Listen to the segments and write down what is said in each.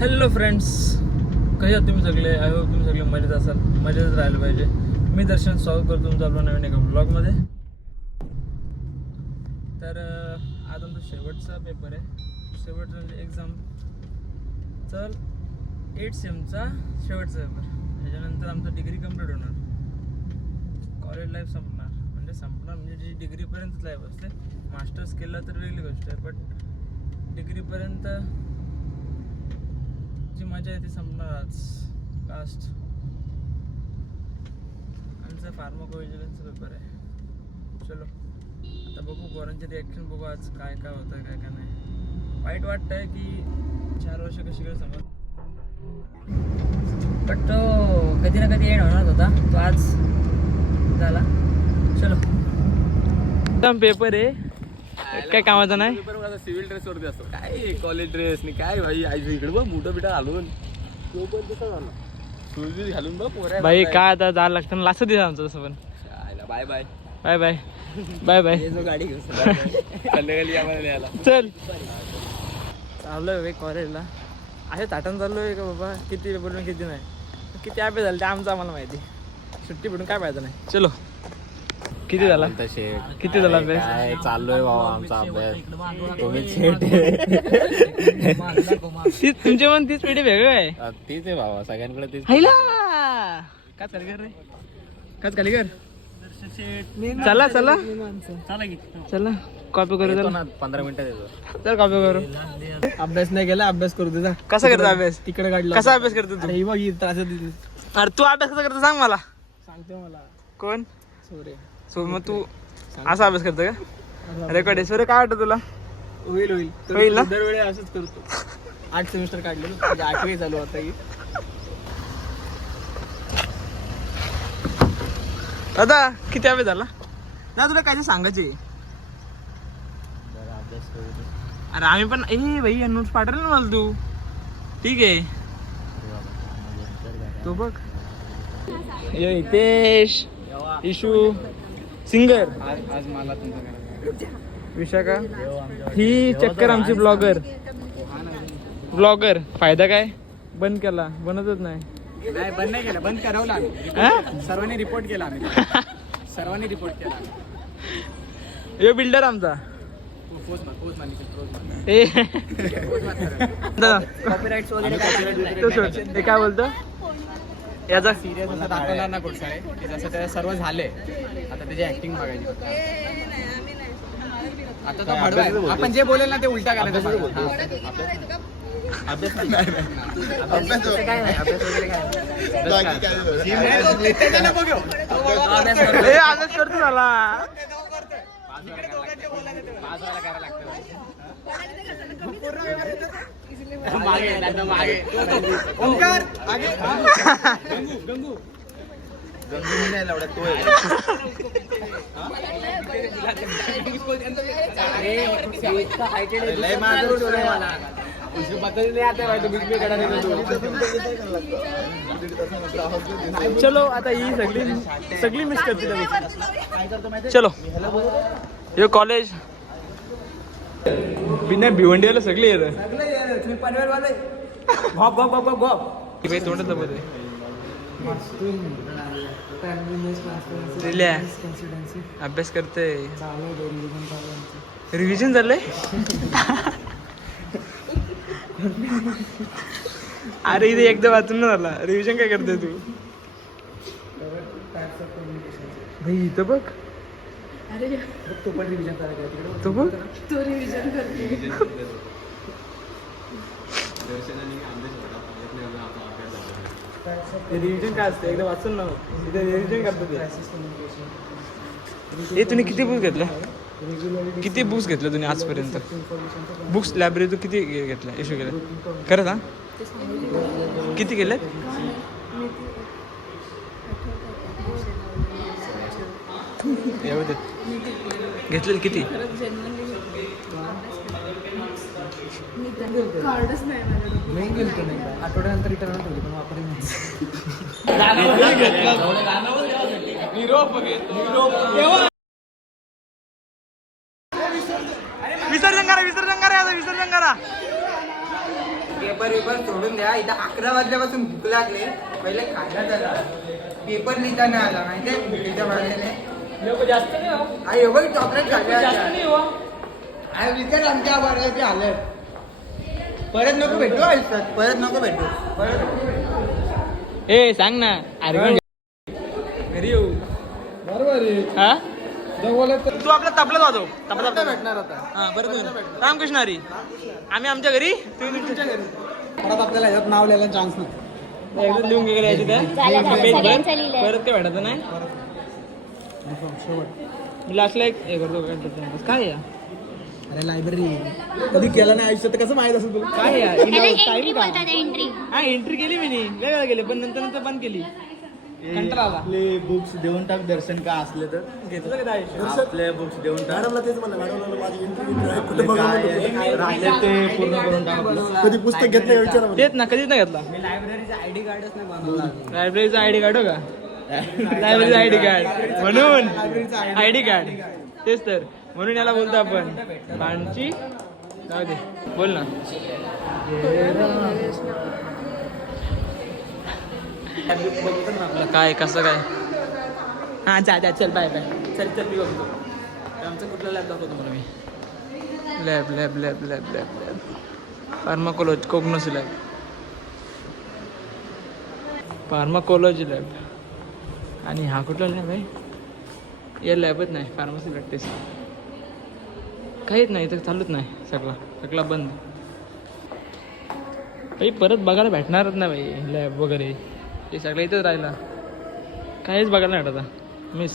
Hello friends, कसे आहात तुम्ही सगळे? आय होप तुम्ही सगळे मजेत असाल, मजेत राहायला पाहिजे. मी दर्शन स्वागत करतो तुमचं आपलं नवीन एका ब्लॉगमध्ये. तर आज आमचा शेवटचा पेपर आहे. शेवटचा म्हणजे एक्झाम चल 8 सेमचा शेवटचा पेपर. त्याच्यानंतर आमचं डिग्री कंप्लीट होणार, कॉलेज लाईफ संपणार. म्हणजे जी डिग्रीपर्यंतच लाईफ असते. मास्टर्स केलं तर वेगळी गोष्ट आहे, बट डिग्रीपर्यंत जी मजा आहे ती संपणार आज. लास्ट आमचा फार्माकोव्हिजिलन्सचा पेपर आहे. चलो आता बघू पोरांचे रिॲक्शन, बघू आज काय काय होतं काय काय नाही. वाईट वाटतंय की 4 वर्ष कशी काय समज, बट तो कधी ना कधी एंड होणार होता. तो आज झाला. चलो पेपर आहे, काय कामाचा नाही. सिव्हिल ड्रेस वरती असतो काय, कॉलेज ड्रेस नाही काय भाई. आईचं इकडे बघ मोठं बिटा घालून तो पण तसा झाला, शूज घालून बघ पोऱ्या भाई. काय आता जायला लागतं ना, दिसत आमचं तसं. पण bye bye bye bye bye bye. गाडी घेऊन संध्याकाळी आम्हाला न्यायला चल चाललोय वे कॉलेजला. असे ताटण चाललोय का बाबा, किती बोलून किती नाही, किती अभ्यास झाला ते आमचं आम्हाला माहिती. सुट्टी भेटून काय फायदा नाही. चलो किती झाला, किती झाला अभ्यास? काय चाललोय बाबा आमचा अभ्यास. तुम्ही तुमच्या पण तीच पिढी वेगळं आहे. तीच आहे बाबा, सगळ्यांकडे तीच. हैला काय चालू कर रे, काय चालू कर. चला चला चला कॉपी करू. चला 15 मिनिटं देतो. चल कॉपी करू. अभ्यास नाही केला, अभ्यास करू तुझा. कसा करतो अभ्यास? तिकडे काढला. कसा अभ्यास करतो तू? अरे बघ त्रास देते. अरे तू अभ्यास कसा करतो सांग मला. सांगते मला कोण? सोरे. सो मग तू असा अभ्यास करतो का? रेकॉर्ड आहे. सर काय वाटतं तुला? होईल होईल ना? दरवेळी असंच करतो. 8 सेमिस्टर काढले, म्हणजे 8वी चालू आता की. दादा किती अभ्यास झाला ना तुला? काय सांगायचे? अरे आम्ही पण भाई नोट्स पाठवले ना मला तू. ठीक आहे तो बघ. हितेश, इशू, सिंगर, आज मला तुमचं विशाखा, ही चक्कर आमची ब्लॉगर. फायदा काय? बंद केला, बनतच नाही. नाही बंद नाही केलं, बंद करवलं आम्ही. सर्वांनी रिपोर्ट केला आम्ही. सर्वांनी रिपोर्ट केला. हे बिल्डर आमचा. ए कॉपीराइट्स वगैरे हे काय बोलतो याचा? सिरियस असं दाखवणार ना कुठचं आहे की जसं ते सर्व झाले. आता त्याची ऍक्टिंग बघायची. आता तो भडवा आहे. आपण जे बोलेल ना ते उलटा करायचं. अभ्यास काय नाही, अभ्यास वगैरे काय नाही. अभ्यास करतो झाला. चलो आता ही सगळी मिस करते. चलो हे कॉलेज बिना भिवंडीला सगळे येत. तोंडात दिल्या अभ्यास करते. रिव्हिजन झालंय. अरे इथे एकदा वाचून ना झाला. रिव्हिजन काय करते तू भाई? इथं बघ, तो पण रिव्हिजन करायचं. तो बघ. तो रिव्हिजन करते. रिव्हिजन काय असतं एकदा वाचून ना. इथे रिव्हिजन करतो. हे तुम्ही किती बुक्स घेतल्या? किती बुक्स घेतल्या तुम्ही आजपर्यंत? बुक्स लायब्ररी तू किती घेतल्या? इश्यू केल्या खरं ना? किती केले? घेतलेले किती? कार्डच नाही माझ्याकडे. मी गेलतो नाही, आठवड्यानंतर रिटर्न ठेवली पण वापरली नाही. विसर्जन करा, विसर्जन करा, विसर्जन करा. पेपर सोडून द्या. इथं 11 वाजल्यापासून भूक लागले. पहिले खायला झाला. पेपर लिहिता नाही आला माहितीये भुकेच्या भाड्याने. जास्त नाही हो. आई एवढं चॉकलेट जास्त नाही खाल्लं. हो. आई विचार आमच्या वर्गाचे आलं. परत नको भेटू आयुष्यात. परत नको भेटू. ए सांग ना अरे घरी येऊ हा तू आपला तबला वाजव. तबला भेटणार होता हा बरं रामकृष्ण हरी. आम्ही आमच्या घरी तुम्ही तुमच्या घरी. परत आपल्याला याच्यात नाव लिहायला चान्स नव्हता. एकदा लिहून गेले यायचे त्या पेजवर. परत काय भेटायचं नाही. लास्टला एक हे करतो काय या अरे लायब्ररी कधी केलं नाही आयुष्यात कसं माहित असेल तुला काय या एंट्री बोलतात एंट्री. हा एंट्री केली मी लय वेळा गेले पण नंतर बंद केली. कंटाळा आला. आपले बुक्स देऊन टाक दर्शन का असले तर घेतलं का दहा? आपले बुक्स देऊन टाक मॅडमला तेच म्हणलं मॅडमला माझी आपले काय राहिले ते पूर्ण करून टाक आपलं. कधी पुस्तक घेतलं विचार तेच ना कधीच नाही घेतला. मी लायब्ररीचा आयडी कार्डच नाही बनवला. लायब्ररीचा आयडी कार्ड हो का लायब्ररीचा आयडी कार्ड म्हणून आयडी कार्ड तेच तर म्हणून याला बोलतो आपण बाणची. जाऊ दे बोल ना. बघतो ना आपलं काय कसं काय. हां जा जा चल बाय बाय चल चल मी बघतो. आमचं कुठला लॅब दाखवतो मला मी. Lab lab lab lab lab lab pharmacology pharmacognosy lab pharmacology lab. आणि हा कुठला लॅब आहे. या लॅबच नाही फार्मसी प्रॅक्टिस काहीच नाही तर चालूच नाही. सगळा बंद. भाई परत बघायला भेटणारच नाही भाई लॅब वगैरे. ते सगळं इथंच राहिला. काहीच बघायला नाही भेटत आता. मिस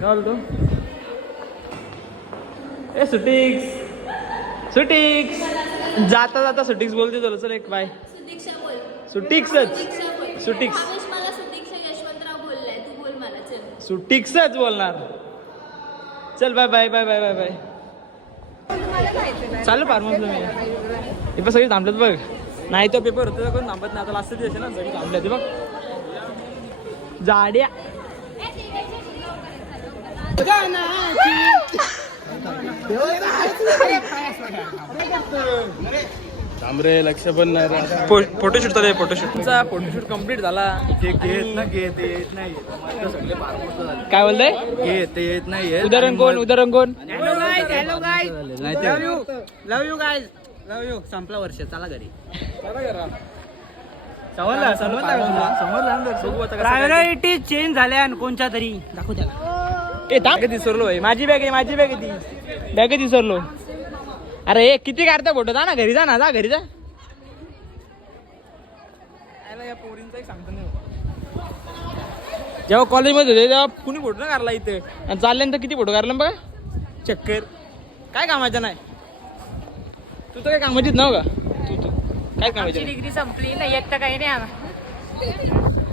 काय बोलतो ए सुटिक्स सुटिक्स जाता जाता सुटिक्स बोलते तुला. चल एक बाय सुदीक्षा बोल. सुटिक्सच सुदीक्षा बोल. सुटिक्स भावेश मला सुदीक्षा यशवंतराव बोललाय. तू बोल मला चल. सुटिक्सच बोलणार. चल bye bye bye bye bye bye. चालू फार्मसला मी. हे पण सगळी थांबलेत बघ. नाही तो पेपर होतं कोण थांबत नाही. आता लास्ट दिवस ना सगळी थांबले बघ जाड्या. थांबरे लक्ष पण नाही राहत. फोटोशूट चालू आहे. फोटोशूटचा फोटोशूट कम्प्लीट झाला. घेत ना घेत येत नाही सगळे फार्मस झाले. काय बोलतोय घेत येत नाही. उदाहरण कोण उदाहरण कोण. लव यू गाईज. Love you. संपला वर्ष. चला घरी. प्रायोरिटी चेंज झाल्या कोणच्या तरी दाखव त्याला. ए थांब विसरलो भाई. माझी बॅग आहे माझी बॅग आहे ती बॅग विसरलो. अरे ए किती काढता फोटो. जा ना घरी जा ना जा घरी जा. या पोरींचा एक सांगतो नाही. जेव्हा कॉलेजमध्ये होते तेव्हा कुणी फोटो नाही काढला इथे. आणि चालल्यानंतर किती फोटो काढला बघा. चक्कर काय कामाचं नाही. तू तर काय कामाचीच नव का. तू काय कामाची डिग्री संपली नाही एक तर काही नाही आला.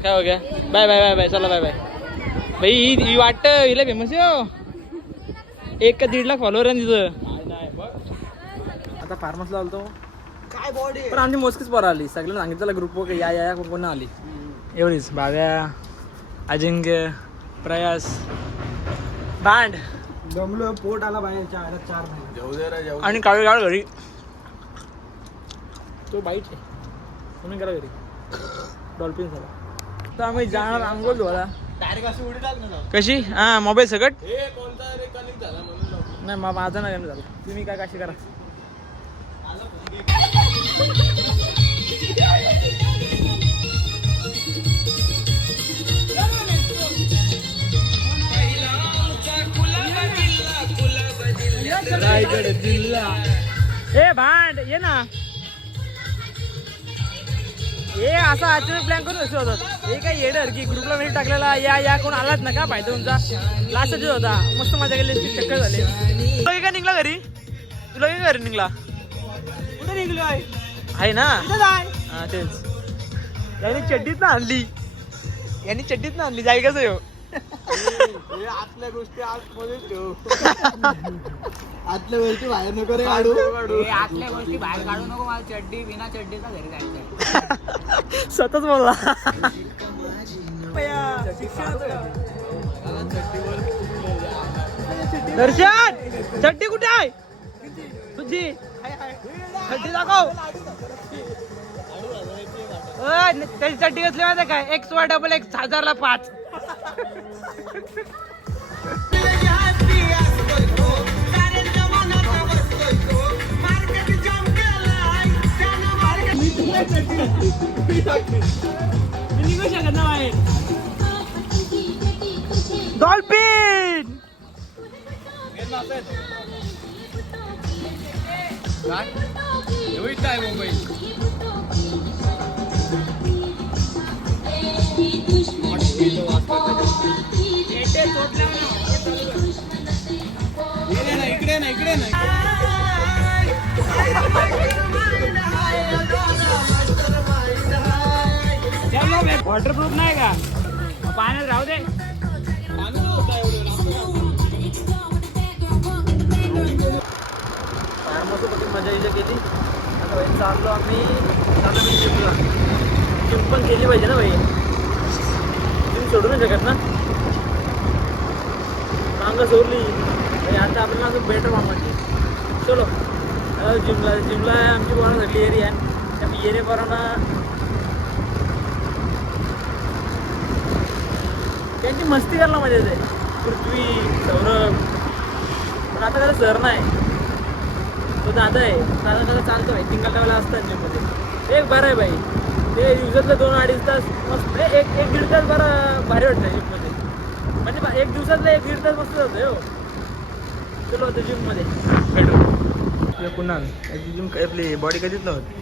काय हो गया. बाय बाय बाय बाय चला बाय बाय. भाई ही वाटतं हिला फेमस आहे हो. 1 का 1.5 लाख फॉलोअर आहे तिथं. आता फार्मसला आलतो काय बॉडी पण आमची मोजकीच पोरं आली. सगळ्यांना सांगितलं ग्रुप वगैरे या कोण आली. एवढीच भाव्या अजिंक्य प्रयास भांड दमलो पोट आला बाहेर 4 महिने. आणि काळू काळ घरी. तो बाईट आहे तुम्ही करा घरी. डॉल्फिन झाला. तर आम्ही जाणार आंघोळ धुवायला. कशी हा मोबाईल सगट नाही माझा नाही झालं. तुम्ही काय कशी करा. रायगड जिल्हा. ए भांड ये ना. हे असा अचानक प्लॅन करून असं होतं. हे काय येडर की ग्रुपला मेसेज टाकलेला या कोण आलाच ना का फायदा तुमचा. लास्टच होता. मस्त मजा केली. चक्कर झाली. तुला काय निघला घरी. तुला काय घरी निघला. कुठे निघलो आहे ना. हा तेच यांनी चड्डीत ना आणली. जाय कसं येऊ. आतल्या गोष्टी आतमध्ये ठेव. आतल्या गोष्टी बाहेर नको रे काढू. आतल्या गोष्टी बाहेर काढू नको. मला चड्डी बिना चड्डीचा घरी जायचं. स्वतःच बोलला. दर्शन चड्डी कुठे आहे तुझी. चड्डी दाखव. त्याची चड्डी कसली माहिती काय XY XX 1000ला 5 डॉल्फिन इकडे ना इकडे ना वॉटरप्रूफ नाही का पाण्यात राहू दे. मस्तपैकी मजा इजा केली. आता भाई चाललो आम्ही जिमला. जिम पण केली पाहिजे ना भाई, जिम सोडू नाही शकत ना. मांग सोडली आता आपल्याला अजून बेटर मामाची. चलो जिमला आमची पोरांना सगळी एरिया आहे. त्यामुळे एरिया पोरांना त्यांची मस्ती करायला मजा येते. पृथ्वी सौरभ पण आता त्याला सर नाही, तो दादा आहे. दादा चालतो आहे सिंगल लेवलला असतात जिममध्ये. एक बरं आहे भाई, ते दिवसातलं 2-2.5 तास मस्त. एक 1-1.5 तास बरं भारी वाटतं जिममध्ये. म्हणजे एक दिवसातलं 1-1.5 तास मस्त जातं हो. चलो होतं जिममध्ये भेटू. पुन्हा याची जिम आपली बॉडी कधीच नव्हती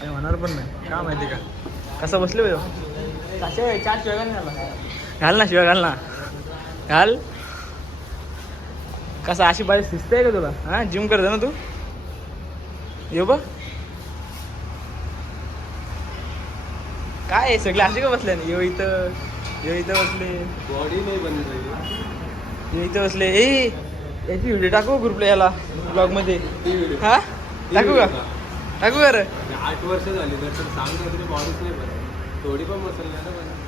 आणि होणार पण नाही. का माहिती का कसं बसले भाई. कशा 4 शिवाय घाल ना, शिवाय घाल ना, घाल. कसं अशी बाई शिस्त आहे का तुला? हां जिम करतो ना तू. येऊ बा काय सगळे असे का बसले ना. येऊ इथं बसले, बॉडी नाही बनली पाहिजे. येऊ इथं बसले. याची व्हिडिओ टाकू ग्रुपला, याला ब्लॉगमध्ये. हा टाकू का? टाकू का रे? 8 वर्ष झाली तर सांगतो तरी बॉडीच नाही बनत. थोडी पण मसल नाही ना बनत.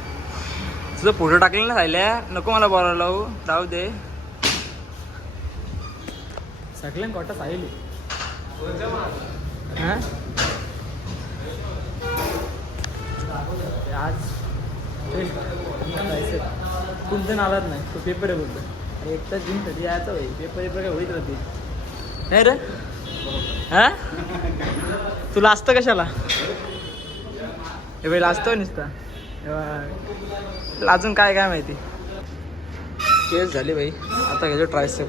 तुझं फोटो टाकले ना राहिल्या, नको मला बोलायला लावू. जाऊ दे. सगळ्यांना कोटा साहिल हां आज कोणतं नालात नाही. तो पेपर आहे बोलतो. अरे एक तर जिमसाठी यायचं भाई, पेपर काय होईत राहते नाही रे. हां तुला असतं कशाला हे भाई, लाजतो नुसता. अजून काय माहिती. केस झाली भाई. आता घ्यायचो ट्रायसेप.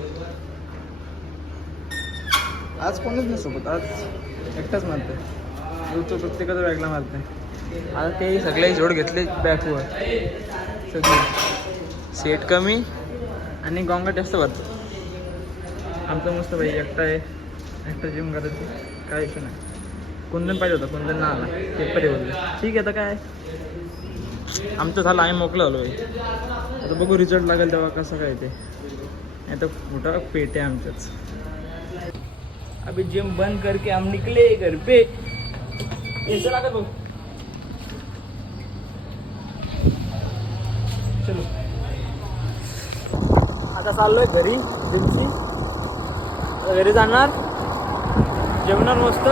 आज कोणच नाही सोबत, आज एकटाच मारतोय. तो प्रत्येकाचा बॅगला मारतोय. आता ते सगळे जोड घेतले बॅकवर सगळे. सेट कमी आणि गोंगाट जास्त भरतो. आमचं मस्त भाई एकटा आहे, एकटा जिम करायची काय इशू नाही. कुंदन पाहिजे होता, कुंदन ना आला. पेपर आहे बोलले. ठीक आहे आता काय आमचं झालं, आम्ही मोकळं आलो आहे. आता बघू रिझल्ट लागेल तेव्हा कसं काय ते. नाही तर मोठा पेट आहे आमच्याच. अभी जिम बंद करके हम निकले घर पे. ऐसा लागत भाऊ. चलो आता चाललोय घरी. जिमची आता घरी जाणार, जेवणार मस्त.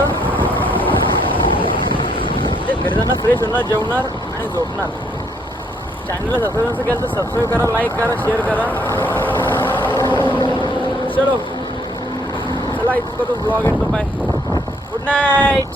घरी जाणार, फ्रेश होणार, जेवणार आणि झोपणार. चॅनलला सबस्क्राईब नसेल केलं तर सबस्क्राईब करा, लाईक करा, शेअर करा. चलो चला इतकं तो ब्लॉग येतो. Bye, good night.